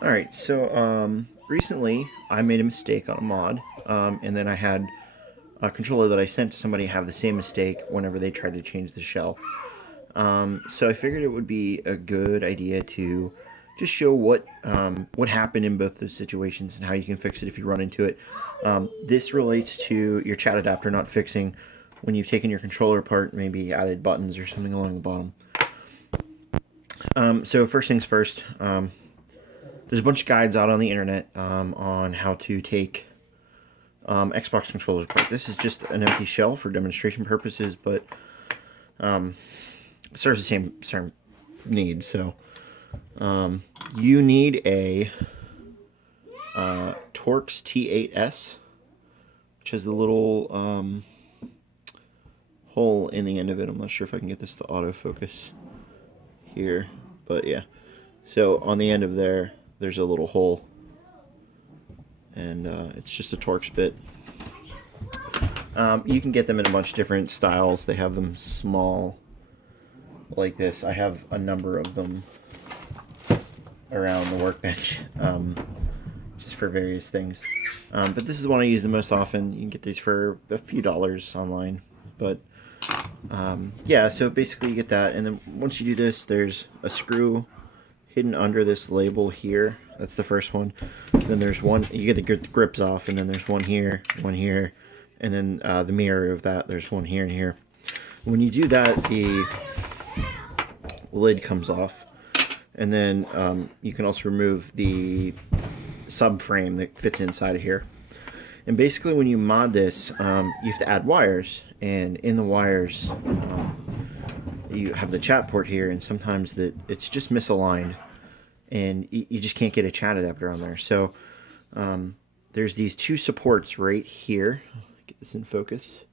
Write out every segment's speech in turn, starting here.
Alright, so recently I made a mistake on a mod, and then I had a controller that I sent to somebody have the same mistake whenever they tried to change the shell. So I figured it would be a good idea to just show what happened in both those situations and how you can fix it if you run into it. This relates to your chat adapter not fixing when you've taken your controller apart, maybe added buttons or something along the bottom. So first things first, there's a bunch of guides out on the internet on how to take Xbox controllers apart. This is just an empty shell for demonstration purposes, but it serves the same need. So you need a Torx T8S, which has the little hole in the end of it. I'm not sure if I can get this to autofocus here, but yeah. So on the end of there's a little hole, and it's just a Torx bit. You can get them in a bunch of different styles. They have them small like this. I have a number of them around the workbench, just for various things. But this is the one I use the most often. You can get these for a few dollars online. But yeah, so basically you get that, and then once you do this, there's a screw hidden under this label here. That's the first one. Then there's one, you get the grips off, and then there's one here, and then the mirror of that, there's one here and here. When you do that, the lid comes off, and then you can also remove the subframe that fits inside of here. And basically when you mod this, you have to add wires, and in the wires you have the chat port here, and sometimes it's just misaligned, and you just can't get a chat adapter on there. So there's these two supports right here. Get this in focus.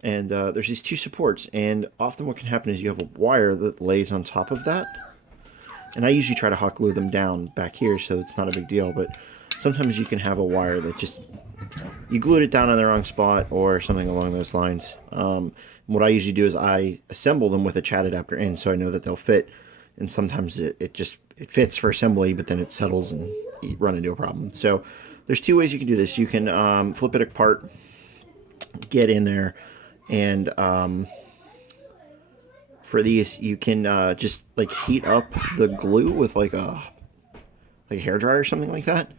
And there's these two supports, and often what can happen is you have a wire that lays on top of that. And I usually try to hot glue them down back here, so it's not a big deal, but sometimes you can have a wire that just, you glued it down on the wrong spot or something along those lines. What I usually do is I assemble them with a chat adapter in, so I know that they'll fit. And sometimes it fits for assembly, but then it settles and you run into a problem. So there's two ways you can do this. You can flip it apart, get in there, and for these you can just like heat up the glue with like a hairdryer or something like that,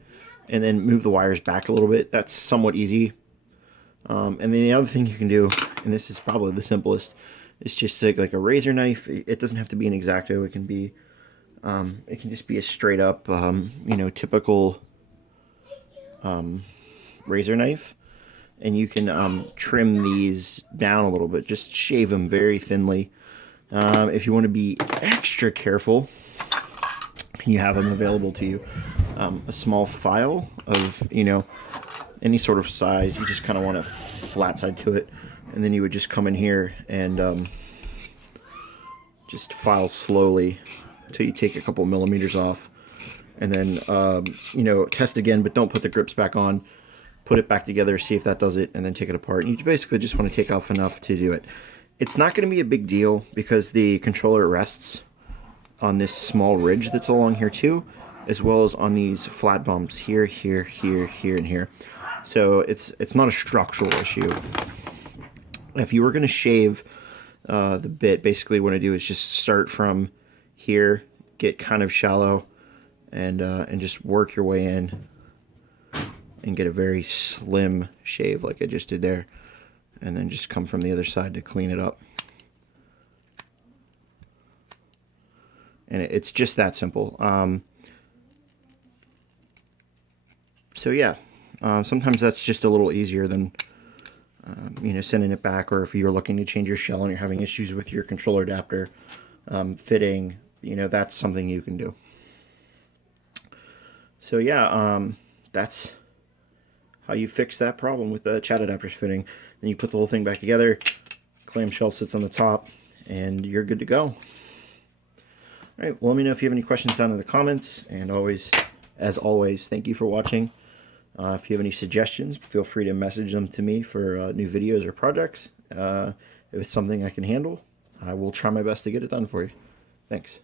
and then move the wires back a little bit. That's somewhat easy. And then the other thing you can do, and this is probably the simplest, is just like a razor knife. It doesn't have to be an X-Acto. It can be it can just be a straight up you know, typical razor knife, and you can trim these down a little bit. Just shave them very thinly. If you want to be extra careful, and you have them available to you, a small file of, you know, any sort of size. You just kind of want a flat side to it, and then you would just come in here and just file slowly until you take a couple millimeters off, and then you know, test again, but don't put the grips back on. Put it back together, see if that does it, and then take it apart. And you basically just want to take off enough to do it. It's not going to be a big deal because the controller rests on this small ridge that's along here too, as well as on these flat bumps here, here, here, here, and here. So it's not a structural issue. If you were going to shave the bit, basically what I do is just start from here, get kind of shallow, and just work your way in and get a very slim shave like I just did there, and then just come from the other side to clean it up. And it's just that simple. So yeah, sometimes that's just a little easier than you know, sending it back, or if you're looking to change your shell and you're having issues with your controller adapter fitting, you know, that's something you can do. So yeah, that's how you fix that problem with the chat adapters fitting. Then you put the whole thing back together, clamshell sits on the top, and you're good to go. All right, well, let me know if you have any questions down in the comments, and as always, thank you for watching. If you have any suggestions, feel free to message them to me for new videos or projects. If it's something I can handle, I will try my best to get it done for you. Thanks.